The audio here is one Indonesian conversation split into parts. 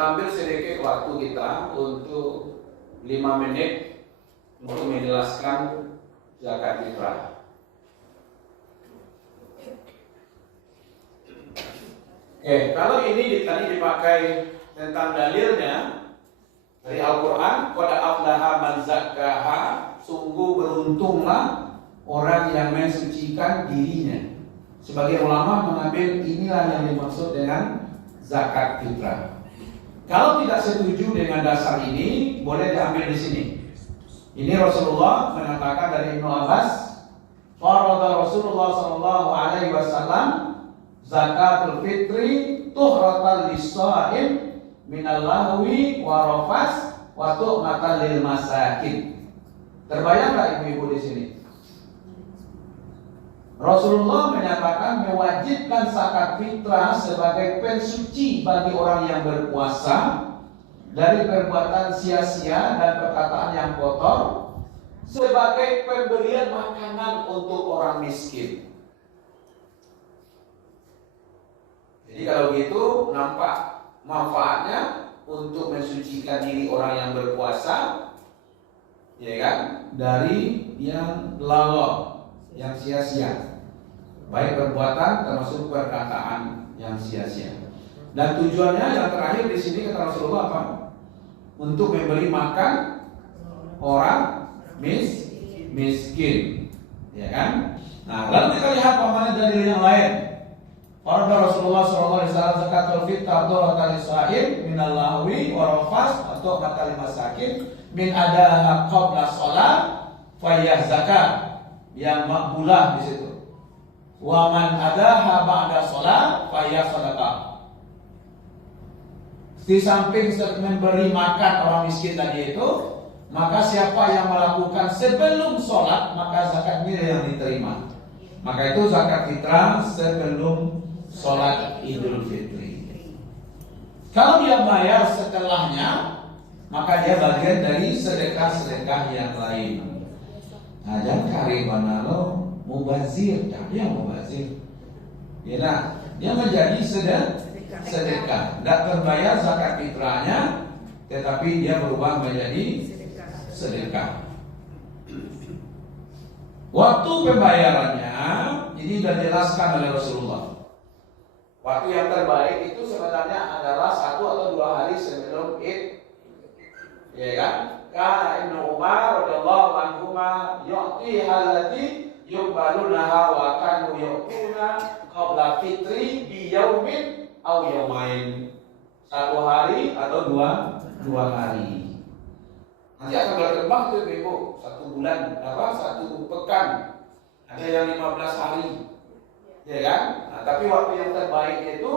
Ambil sedikit waktu kita untuk 5 menit untuk menjelaskan zakat fitrah. Kalau ini tadi dipakai tentang dalilnya dari Al-Quran, qad aflaha man zakkaha, sungguh beruntunglah orang yang mensucikan dirinya. Sebagai ulama mengambil inilah yang dimaksud dengan zakat fitrah. Kalau tidak setuju dengan dasar ini, boleh diambil di sini. Ini Rasulullah mengatakan dari Ibnu Abbas, farada Rasulullah sallallahu alaihi wasallam zakatul fitri tuhratan lis-shaim minal lahwi wa rafas wa tu'matan lil masakin. Terbayang enggak ibu-ibu di sini? Rasulullah menyatakan mewajibkan zakat fitrah sebagai pensuci bagi orang yang berpuasa dari perbuatan sia-sia dan perkataan yang kotor, sebagai pemberian makanan untuk orang miskin. Jadi kalau gitu nampak manfaatnya untuk mensucikan diri orang yang berpuasa, ya kan, dari yang lalai, yang sia-sia, baik perbuatan termasuk perkataan yang sia-sia. Dan tujuannya yang terakhir di sini kata Rasulullah apa? Untuk memberi makan orang miskin, ya kan? Nah, lalu kita lihat pemahaman dari yang lain. Farada Rasulullah SAW zakatul fitrah tuhratan lis-shaim minal lahwi wa rafas atau matal masakin min adaha qabla shalah fayah zakat yang makbulah di situ. Wa man adaha ba'da shalah fayah sedekah. Di samping memberi makan orang miskin tadi itu, maka siapa yang melakukan sebelum sholat, maka zakatnya yang diterima. Maka itu zakat fitrah sebelum sholat Idul Fitri. Kalau dia bayar setelahnya, maka dia bagian dari sedekah-sedekah yang lain. Nah, jangan kari banalo mubazir, tapi yang mubazir. Ya, nah, dia menjadi sedekah. Tidak terbayar zakat fitrahnya, tetapi dia berubah menjadi sedekah. Waktu pembayarannya ini sudah dijelaskan oleh Rasulullah. Waktu yang terbaik itu sebenarnya adalah 1 atau 2 hari sebelum Id, ya kan? Karena Ibnu Umar radhiyallahu anhuma yu'ti allati yuqbalunaha wa kanu yu'tuna qabla fitri bi yaumin aw yaumain. 1 hari atau 2 hari. Nanti akan berkembang tuh Ibu, 1 bulan, 1 pekan. Ada yang 15 hari. Ya kan? Nah, tapi waktu yang terbaik itu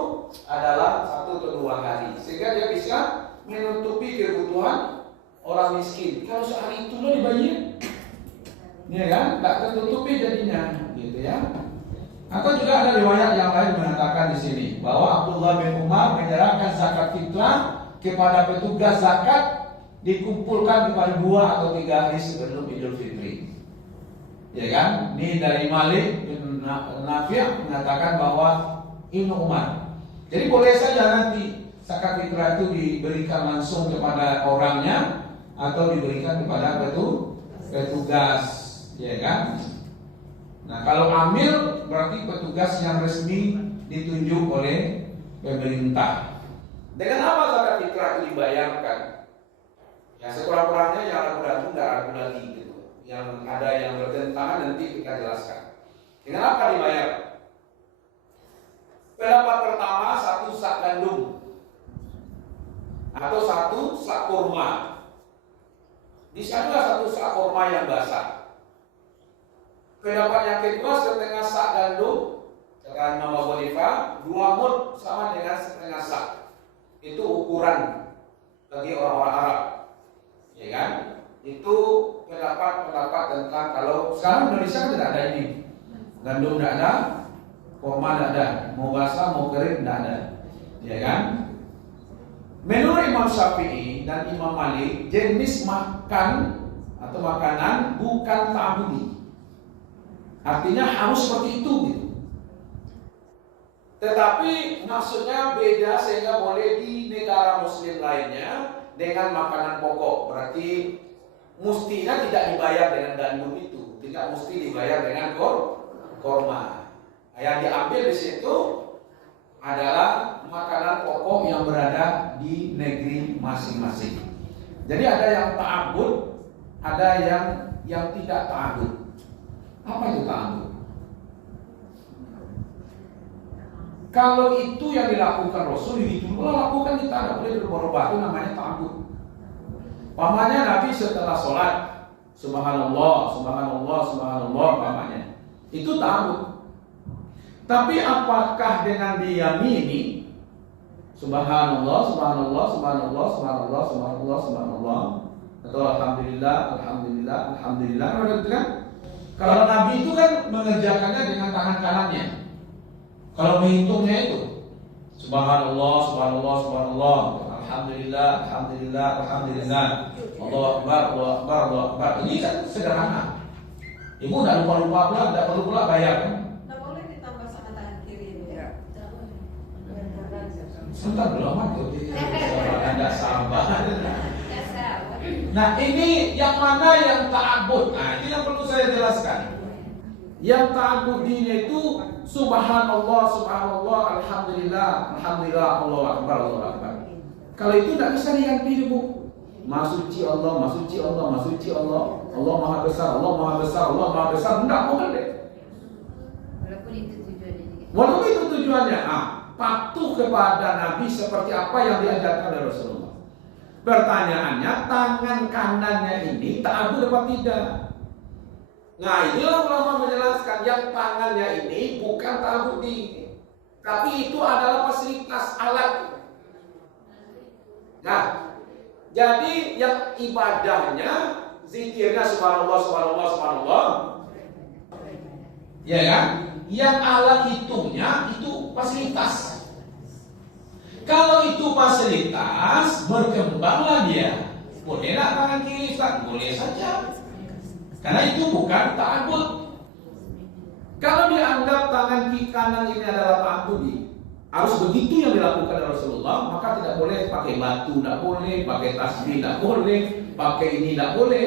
adalah 1 atau 2 hari. Sehingga dia bisa menutupi kebutuhan orang miskin. Kalau sehari itu lo dibayar, ya kan? Tak tertutupi jadinya, gitu ya. Atau juga ada riwayat yang lain mengatakan di sini bahwa Abdullah bin Umar menyerahkan zakat fitrah kepada petugas zakat, dikumpulkan kepada 2 atau 3 hari sebelum Idul Fitri. Ya kan? Ini dari Malik bin Nafi' mengatakan bahwa Ibnu Umar. Jadi boleh saja nanti zakat fitrah itu diberikan langsung kepada orangnya atau diberikan kepada petugas, ya kan? Nah, kalau amil berarti petugas yang resmi ditunjuk oleh pemerintah. Dengan apa zakat fitrah itu dibayarkan? Ya, sekurang-kurangnya yang ragu-ragu nggak ragu lagi gitu. Yang ada yang bertentangan nanti kita jelaskan. Dengan apa dibayar? Pendapat pertama 1 sak gandum atau 1 sak kurma. Bisa juga 1 sak kurma yang basah. Pendapat yang kedua setengah sak gandum, kata Imam Abu Hanifah, 2 mud sama dengan setengah sak. Itu ukuran bagi orang-orang Arab, ya kan? Itu pendapat tentang, kalau sekarang Indonesia tidak ada ini, gandum tidak ada, kurma tidak ada, mau basah mau kering tidak ada, ya kan? Menurut Imam Syafi'i dan Imam Malik, jenis makan atau makanan bukan ta'budi. Artinya harus seperti itu gitu. Tetapi maksudnya beda sehingga boleh negara muslim lainnya dengan makanan pokok. Berarti mestinya tidak dibayar dengan gandum itu, tidak mesti dibayar dengan korma. Yang diambil di situ adalah makanan pokok yang berada di negeri masing-masing. Jadi ada yang ta'abbud, ada yang tidak ta'abbud. Apa itu ta'abbud? Kalau itu yang dilakukan Rasul, itu lakukan kita, tidak boleh berubah-ubah. Itu namanya ta'abbud. Pamannya Nabi setelah sholat, subhanallah, subhanallah, subhanallah, pamannya. Itu ta'abbud. Tapi apakah dengan diyamini, subhanallah, subhanallah, subhanallah, subhanallah, subhanallah, subhanallah, atau alhamdulillah, alhamdulillah, alhamdulillah, kan? Kalau Nabi itu kan mengerjakannya dengan tangan kanannya. Kalau menghitungnya itu subhanallah, subhanallah, subhanallah, alhamdulillah, alhamdulillah, alhamdulillah, Allahu akbar, Allahu akbar, Allahu akbar. Ini kan sederhana. Ibu tidak lupa-lupa pula, tidak perlu pula bayar kan? Tidak boleh ditambah sama tangan kiri ya. Sebentar belum tuh. Anda sabar. Nah, ini yang mana yang ta'abbud? Nah, ini yang perlu saya jelaskan. Yang ta'abbudinya itu subhanallah, subhanallah, alhamdulillah, alhamdulillah, Allahu akbar, Allahu akbar. Kalau itu tidak bisa diganti, Bu. Maha suci Allah, Maha suci Allah, Maha suci Allah, Allah Maha besar, Allah Maha besar, Allah Maha besar. Tidak boleh. Walaupun itu tujuannya, patuh kepada Nabi seperti apa yang diajarkan oleh Rasulullah. Pertanyaannya, tangan kanannya ini ta'abbud apa tidak? Nah, inilah ulama menjelaskan yang tangannya ini bukan ta'abbudi, tapi itu adalah fasilitas alat. Nah, jadi yang ibadahnya zikirnya subhanallah, subhanallah, subhanallah. Ya kan? Yang alat hitungnya itu fasilitas. Kalau itu fasilitas, berkembanglah dia. Boleh tak tangan kiri, Ustaz? Boleh saja. Karena itu bukan ta'abbud. Kalau dianggap tangan kiri kanan ini adalah ta'abbudi, harus begitu yang dilakukan oleh Rasulullah, maka tidak boleh pakai batu, tidak boleh pakai tasbih, tidak boleh pakai ini, tidak boleh.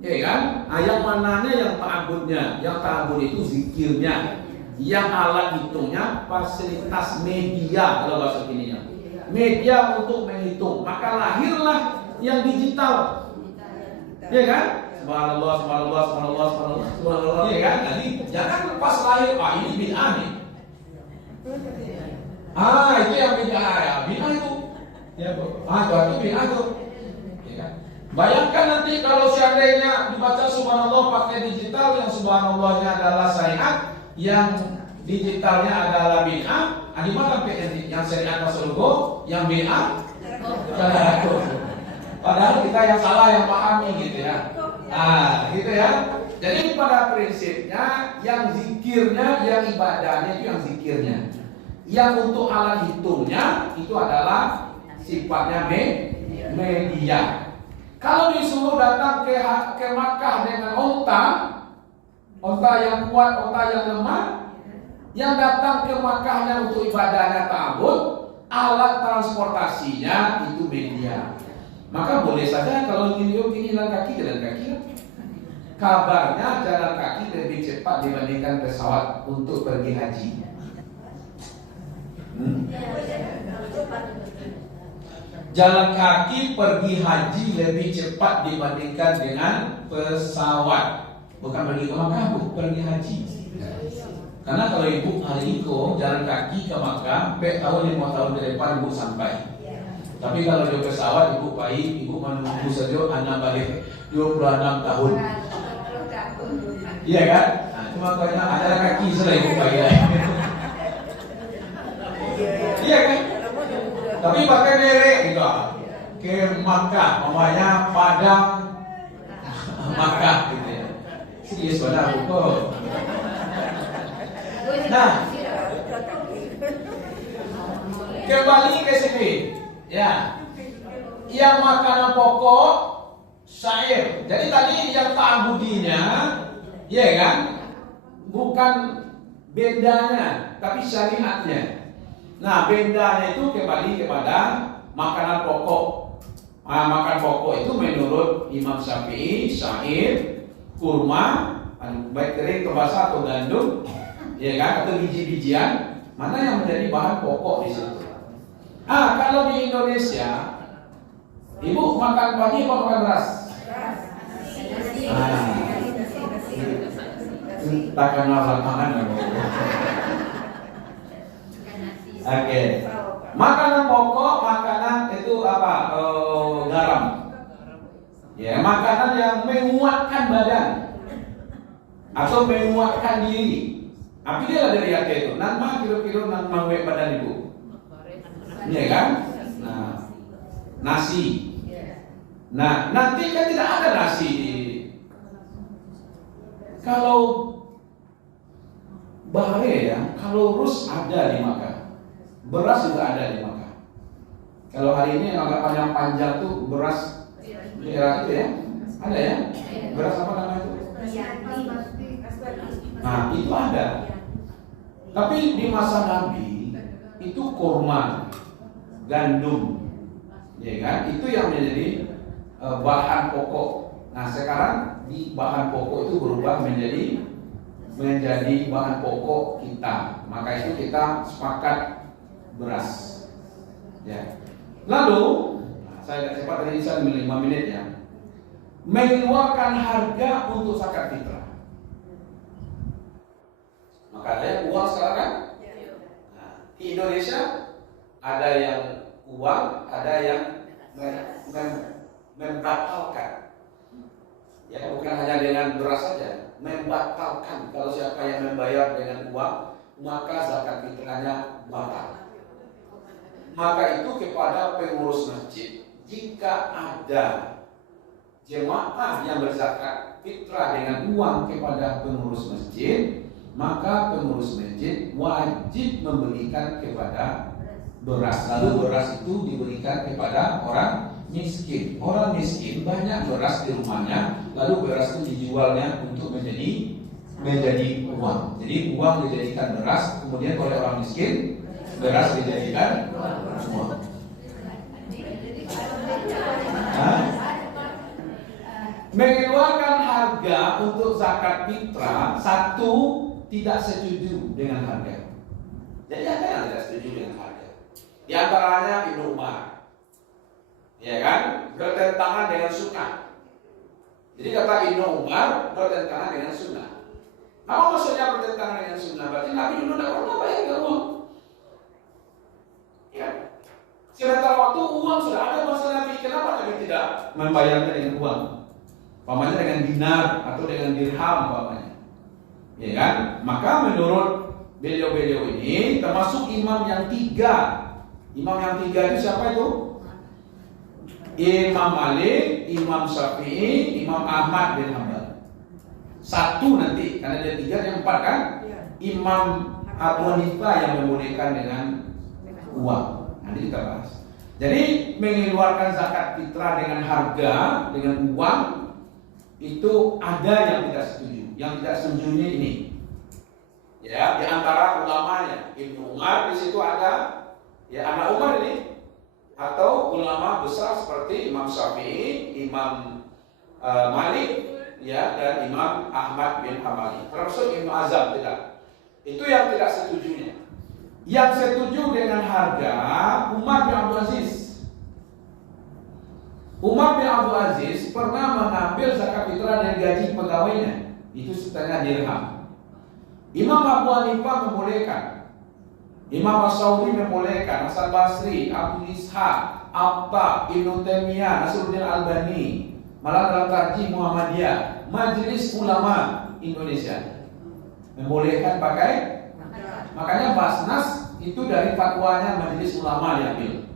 Ya kan? Nah, yang mananya yang ta'abbudnya? Yang ta'abbud itu zikirnya. Yang alat hitungnya fasilitas media, kalau bahasa kininya. Media untuk menghitung. Maka lahirlah yang digital. Ya kan? Subhanallah, subhanallah, subhanallah, subhanallah, subhanallah. Ya kan? Jadi jangan pas lahir, ini bid'ah nih. Itu yang bid'ah ya. Bid'ah itu. Ya, Bu. Itu bid'ah itu. Ya kan? Bayangkan nanti kalau seandainya dibaca subhanallah pakai digital, yang subhanallahnya adalah syariat, yang digitalnya adalah bid'ah. Di mana yang syariat Rasulullah, yang bid'ah? Padahal kita yang salah yang pahami gitu ya. Gitu ya. Jadi pada prinsipnya yang zikirnya, yang ibadahnya itu yang zikirnya. Yang untuk alat hitungnya itu adalah sifatnya media. Kalau disuruh datang ke Makkah dengan onta yang kuat, onta yang lemah, yang datang ke Makkahnya untuk ibadahnya ta'abbud, alat transportasinya itu media. Maka boleh saja kalau ingin jalan kaki. Kabarnya jalan kaki lebih cepat dibandingkan pesawat untuk pergi haji. Jalan kaki pergi haji lebih cepat dibandingkan dengan pesawat. Bukan pergi ke Makkah, pergi haji. Karena kalau ibu hari ini jalan kaki ke Makkah, tahun 5 tahun ke depan ibu sampai. Tapi kalau di pesawat ibu baik, ibu menunggu saja anak balik 26 tahun. Iya kan? Nah, cuma kalau ada kaki sudah ibu baik. Iya kan? Tapi pakai merek gitu. Ke Makkah, namanya Padang Makkah gitu ya. Serius benar buku. Nah, kembali ke sini. Ya, yang makanan pokok syair. Jadi tadi yang ta'abudinya, ya kan, bukan bendanya, tapi syariatnya. Nah, bendanya itu kembali kepada makanan pokok. Makan pokok itu menurut Imam Syafi'i, syair, kurma, baik kering atau basah atau gandum, ya kan, atau biji-bijian, mana yang menjadi bahan pokok di situ. Kalau di Indonesia, ibu makan pagi apa makan beras? Takkanlah belakangan. Oke. Makanan pokok, makanan itu apa? Garam. Ya, makanan yang menguatkan badan atau menguatkan diri. Tapi dia ada dari hati itu. Nama kira-kira nama badan ibu. Iya kan? Nah, nasi. Nah, nanti kan tidak ada nasi di. Kalau bahaya ya, kalau rus ada di Makkah, beras juga ada di Makkah. Kalau hari ini yang agak panjang-panjang tuh beras daerah itu ya, ada ya, beras apa namanya itu? Nah itu ada. Tapi di masa Nabi itu kurma, gandum, ya kan? Itu yang menjadi bahan pokok. Nah sekarang di bahan pokok itu berubah menjadi bahan pokok kita. Maka itu kita sepakat beras. Ya. Lalu saya cepat tadi saya 5 menit ya. Mengeluarkan harga untuk zakat fitrah. Maka ada yang uang sekarang kan? Nah, di Indonesia ada yang uang, ada yang membatalkan. Ya, bukan hanya dengan beras saja, membatalkan. Kalau siapa yang membayar dengan uang, maka zakat fitrahnya batal. Maka itu kepada pengurus masjid, jika ada jemaah yang berzakat fitrah dengan uang kepada pengurus masjid, maka pengurus masjid wajib memberikan kepada beras. Lalu beras itu diberikan kepada orang miskin. Orang miskin banyak beras di rumahnya, lalu beras itu dijualnya untuk menjadi uang. Jadi uang dijadikan beras, kemudian oleh orang miskin beras dijadikan uang. Mengeluarkan harga untuk zakat fitrah, satu, tidak setuju dengan harga. Jadi ada yang tidak setuju dengan harga. Di antaranya Ibnu Umar, ya kan, bertentangan dengan sunnah. Jadi kata Ibnu Umar bertentangan dengan sunnah. Apa maksudnya bertentangan dengan sunnah? Berarti Nabi dulu tidak pernah bayar uang. Ya. Sementara waktu uang sudah ada masa Nabi, kenapa Nabi tidak membayarnya dengan uang? Pamannya dengan dinar atau dengan dirham pamannya. Ya kan? Maka menurut beliau-beliau ini termasuk imam yang tiga. Imam yang tiga itu siapa itu? Imam Malik, Imam Syafi'i, Imam Ahmad bin Hanbal. Satu nanti, karena dia tiga, dia empat kan? Imam Abu Hanifah yang membolehkan dengan uang. Nanti kita bahas. Jadi mengeluarkan zakat fitrah dengan harga, dengan uang, itu ada yang tidak setuju. Yang tidak setujunya ini, ya, di antara ulamanya Ibnu Umar, di situ ada, ya, anak Umar ini, atau ulama besar seperti Imam Syafi'i, Imam Malik, ya, dan Imam Ahmad bin Hanbal. Termasuk Ibnu Azam tidak. Itu yang tidak setujunya. Yang setuju dengan harga Umar bin Abdul Aziz. Umar bin Abdul Aziz pernah mengambil zakat fitrah dari gaji pegawainya, itu setengah dirham. Imam Abu Hanifah membolehkan, Imam As-Sawri membolehkan, Hasan Basri, Abu Ishaq, Atta, Ibnu Taimiyah, Nasruddin Albani, malah dalam Tarjih Muhammadiyah, Majelis Ulama Indonesia membolehkan pakai. Makanya Basnas itu dari fatwanya Majelis Ulama diambil.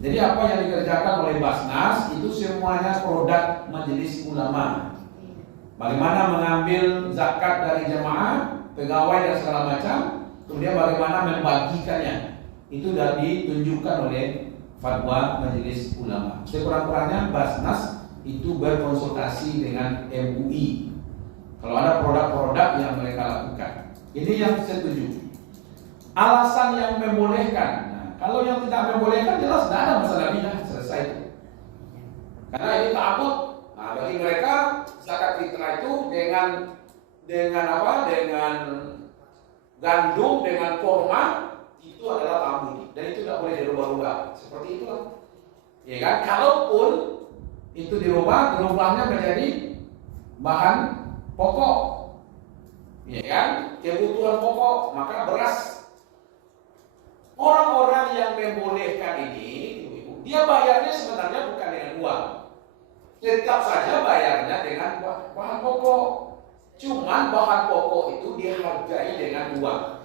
Jadi apa yang dikerjakan oleh Basnas itu semuanya produk Majelis Ulama. Bagaimana mengambil zakat dari jemaah, pegawai dan segala macam, kemudian bagaimana membagikannya, itu sudah ditunjukkan oleh fatwa Majelis Ulama. Sekurang-kurangnya Basnas itu berkonsultasi dengan MUI. Kalau ada produk-produk yang mereka lakukan, ini yang setuju. Alasan yang membolehkan, Kalau yang tidak membolehkan jelas tidak ada masalah bidah, selesai. Karena ini ta'abbud. Nah, bagi mereka zakat fitrah itu dengan apa? Dengan gandum, dengan kurma itu adalah ta'abbud dan itu tidak boleh dirubah-rubah. Seperti itulah. Ya kan? Kalaupun itu dirubahnya menjadi bahan pokok. Ya kan? Kebutuhan pokok, maka beras. Orang-orang yang membolehkan ini, dia bayarnya sebenarnya bukan dengan uang. Tetap saja bayarnya dengan bahan pokok. Cuman bahan pokok itu dihargai dengan uang.